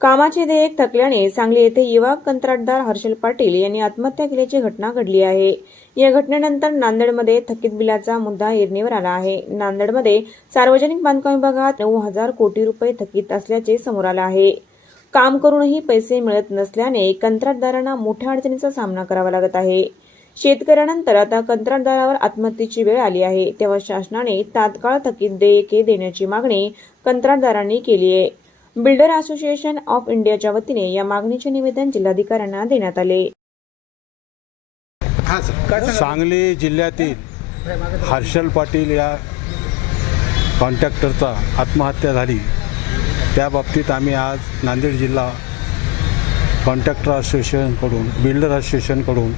कामाचे देयक थकल्याने सांगली येथे युवा कंत्राटदार हर्षल पाटील यांनी आत्महत्या केल्याची घटना घडली आहे. या घटनेनंतर नांदेडमध्ये थकीत बिलाचा मुद्दा येरणीवर आला आहे. नांदेडमध्ये सार्वजनिक बांधकाम विभागात नऊ हजार कोटी रुपये थकीत असल्याचे समोर आलं आहे. काम करूनही पैसे मिळत नसल्याने कंत्राटदारांना मोठ्या अडचणीचा सामना करावा लागत आहे. शेतकऱ्यानंतर आता कंत्राटदारावर आत्महत्येची वेळ आली आहे. तेव्हा शासनाने तात्काळ थकीत देयके देण्याची मागणी कंत्राटदारांनी केली आहे. बिल्डर असोसिएशन ऑफ इंडियाच्या वतीने या मागणीचे निवेदन जिल्हाधिकाऱ्यांना देण्यात आले. सांगली जिल्ह्यातील हर्षल पाटील या कॉन्ट्रॅक्टरचा आत्महत्या झाली. त्या बाबतीत आम्ही आज नांदेड जिल्हा कॉन्ट्रॅक्टर असोसिएशनकडून बिल्डर असोसिएशनकडून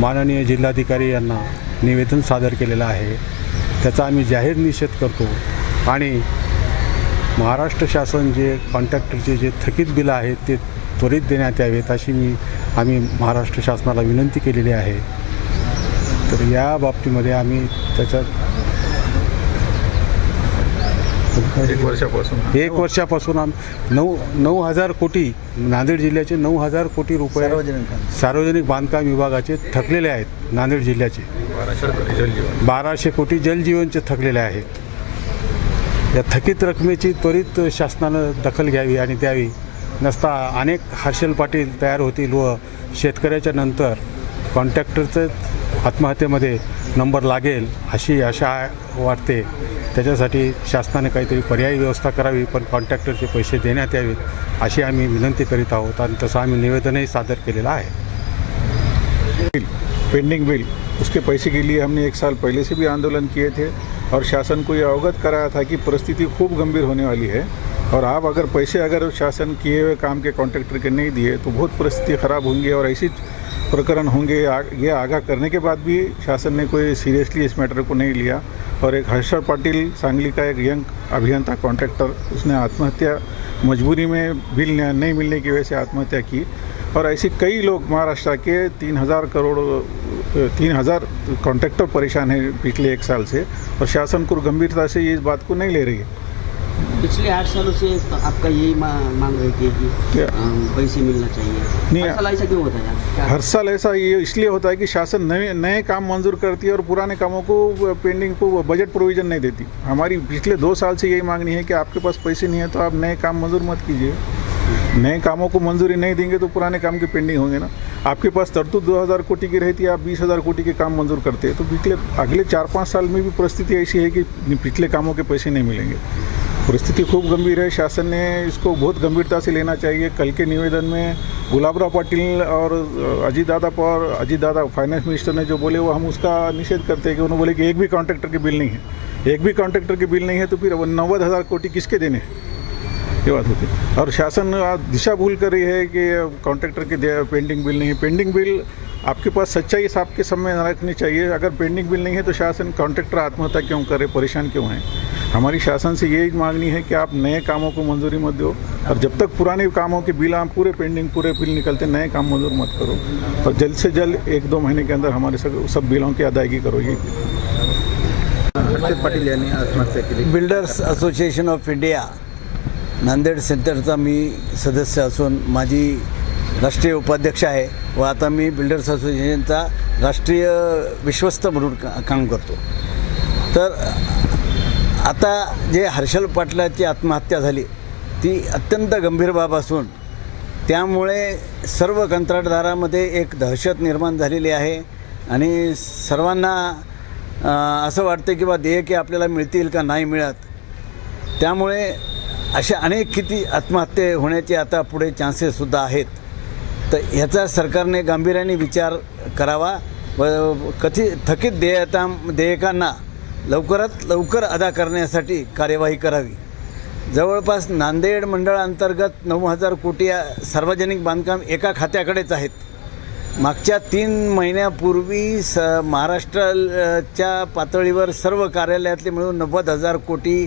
माननीय जिल्हाधिकारी यांना निवेदन सादर केलेलं आहे. त्याचा आम्ही जाहीर निषेध करतो आणि महाराष्ट्र शासन जे कॉन्ट्रॅक्टरचे जे थकीत बिलं आहेत ते त्वरित देण्यात यावेत अशी मी आम्ही महाराष्ट्र शासनाला विनंती केलेली आहे. तर या बाबतीमध्ये आम्ही त्याच्यात एक वर्षापासून. एक वर्षापासून आम नऊ नऊ हजार कोटी नांदेड जिल्ह्याचे नऊ हजार कोटी रुपये सार्वजनिक बांधकाम विभागाचे थकलेले आहेत नांदेड जिल्ह्याचे. बाराशे कोटी जलजीवन. बाराशे कोटी जलजीवनचे थकलेले आहेत. या थकीत रकमेची त्वरित शासनानं दखल घ्यावी आणि द्यावी. नसता अनेक हर्षल पाटील तयार होतील व शेतकऱ्याच्या नंतर कॉन्ट्रॅक्टरचं आत्महत्येमध्ये नंबर लागेल अशी आशा वाटते. त्याच्यासाठी शासनाने काहीतरी पर्यायी व्यवस्था करावी पण कॉन्ट्रॅक्टरचे पैसे देण्यात यावेत अशी आम्ही विनंती करीत आहोत. आणि तसं आम्ही निवेदनही सादर केलेलं आहे. पेंडिंग बिल उसके पैसे के लिए हमने एक साल पहले से भी आंदोलन किए थे। और शासन को ये अवगत कराया था कि परिस्थिति खूब गंभीर होने वाली है। और आप अगर पैसे अगर शासन किए हुए काम के कॉन्ट्रैक्टर के नहीं दिए तो बहुत परिस्थिति ख़राब होंगी और ऐसी प्रकरण होंगे ये आगाह करने के बाद भी शासन ने कोई सीरियसली इस मैटर को नहीं लिया। और एक हर्षल पाटिल सांगली का एक यंग अभियंता कॉन्ट्रैक्टर, उसने आत्महत्या, मजबूरी में बिल नहीं मिलने की वजह से आत्महत्या की। और ऐसे कई लोग महाराष्ट्र के तीन हज़ार करोड़ तीन हज़ार कॉन्ट्रैक्टर परेशान हैं पिछले एक साल से और शासन को गंभीरता से ये इस बात को नहीं ले रही है। पिछले आठ सालों से तो आपका यही मा- मांग रही है कि पैसे मिलना चाहिए। नहीं, हर साल ऐसा क्यों होता है हर साल ऐसा ये इसलिए होता है कि शासन नए नए काम मंजूर करती है और पुराने कामों को पेंडिंग को बजट प्रोविज़न नहीं देती। हमारी पिछले दो साल से यही मांगनी है कि आपके पास पैसे नहीं है तो आप नए काम मंजूर मत कीजिए। नए कामों को मंजूरी नहीं देंगे तो पुराने काम के पेंडिंग होंगे ना। आपके पास तरतूद दो हज़ार कोटि की रहती है, आप बीस हज़ार कोटि के काम मंजूर करते हैं तो पिछले, अगले चार पाँच साल में भी परिस्थिति ऐसी है कि पिछले कामों के पैसे नहीं मिलेंगे। परिस्थिति खूब गंभीर है, शासन ने इसको बहुत गंभीरता से लेना चाहिए। कल के निवेदन में गुलाबराव पाटिल और अजीत दादा पवार अजीत दादा फाइनेंस मिनिस्टर ने जो बोले, वो हम उसका निषेध करते हैं कि उन्होंने बोले कि एक भी कॉन्ट्रैक्टर के बिल नहीं है। एक भी कॉन्ट्रैक्टर के बिल नहीं है तो फिर नव्वद हज़ार कोटि किसके देने हैं? ये बात होती है। और शासन आज दिशा भूल कर रही है कि कॉन्ट्रैक्टर के पेंडिंग बिल नहीं है। पेंडिंग बिल आपके पास सच्चाई इस आपके सामने रखनी चाहिए। अगर पेंडिंग बिल नहीं है तो शासन कॉन्ट्रैक्टर आत्महत्या क्यों करे? परेशान क्यों है? हमारी शासन से यही मांगनी है कि आप नए कामों को मंजूरी मत दो और जब तक पुराने कामों के बिल आप पूरे पेंडिंग पूरे बिल निकलते नए काम मंजूर मत करो। और जल्द से जल्द एक दो महीने के अंदर हमारे सब सब बिलों की अदायगी करो। ये पाटील यांनी आत्महत्या केली builders association of India. Nanded सेंटरचा मी सदस्य असून माझी राष्ट्रीय उपाध्यक्ष आहे व आता मी बिल्डर्स असोसिएशनचा राष्ट्रीय विश्वस्त म्हणून का काम करतो. तर आता जे हर्षल पाटलाची आत्महत्या झाली ती अत्यंत गंभीर बाब असून त्यामुळे सर्व कंत्राटदारामध्ये एक दहशत निर्माण झालेली आहे आणि सर्वांना असं वाटतं की बा देयके आपल्याला मिळतील का नाही मिळत त्यामुळे अशा अनेक किती आत्महत्या होण्याचे आता पुढे चान्सेससुद्धा आहेत. तर ह्याचा सरकारने गांभीर्याने विचार करावा व कथित थकीत देयता देयकांना लवकरात लवकर अदा करण्यासाठी कार्यवाही करावी. जवळपास नांदेड मंडळांतर्गत नऊ हजार कोटी सार्वजनिक बांधकाम एका खात्याकडेच आहेत. मागच्या तीन महिन्यापूर्वी स महाराष्ट्राच्या पातळीवर सर्व कार्यालयातले मिळून नव्वद हजार कोटी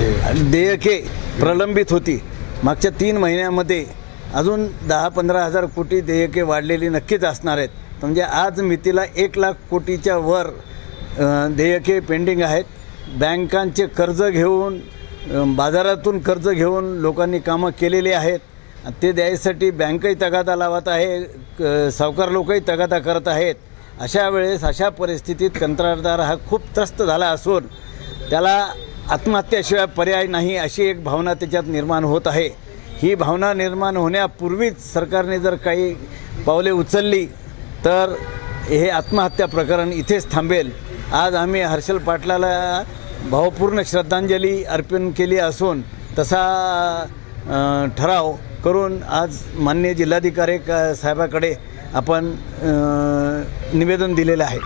देयके प्रलंबित होती. मागच्या तीन महिन्यामध्ये अजून दहा पंधरा हजार कोटी देयके वाढलेली नक्कीच असणार आहेत. म्हणजे आज मितीला एक लाख कोटीच्या वर देयके पेंडिंग आहेत. बँकांचे कर्ज घेऊन बाजारातून कर्ज घेऊन लोकांनी कामं केलेली आहेत. ते द्यायसाठी बँकही तगादा लावत आहे क- सावकार लोकही तगादा करत आहेत. अशा वेळेस अशा परिस्थितीत कंत्राटदार हा खूप त्रस्त झाला असून त्याला आत्महत्याशिवाय पर्याय नाही अशी एक भावना त्याच्यात निर्माण होत आहे. ही भावना निर्माण होण्यापूर्वीच सरकारने जर काही पावले उचलली तर हे आत्महत्या प्रकरण इथेच थांबेल. आज आम्ही हर्षल पाटलाला भावपूर्ण श्रद्धांजली अर्पण केली असून तसा ठराव करून आज माननीय जिल्हाधिकारी का साहेबाकडे आपण निवेदन दिलेलं आहे.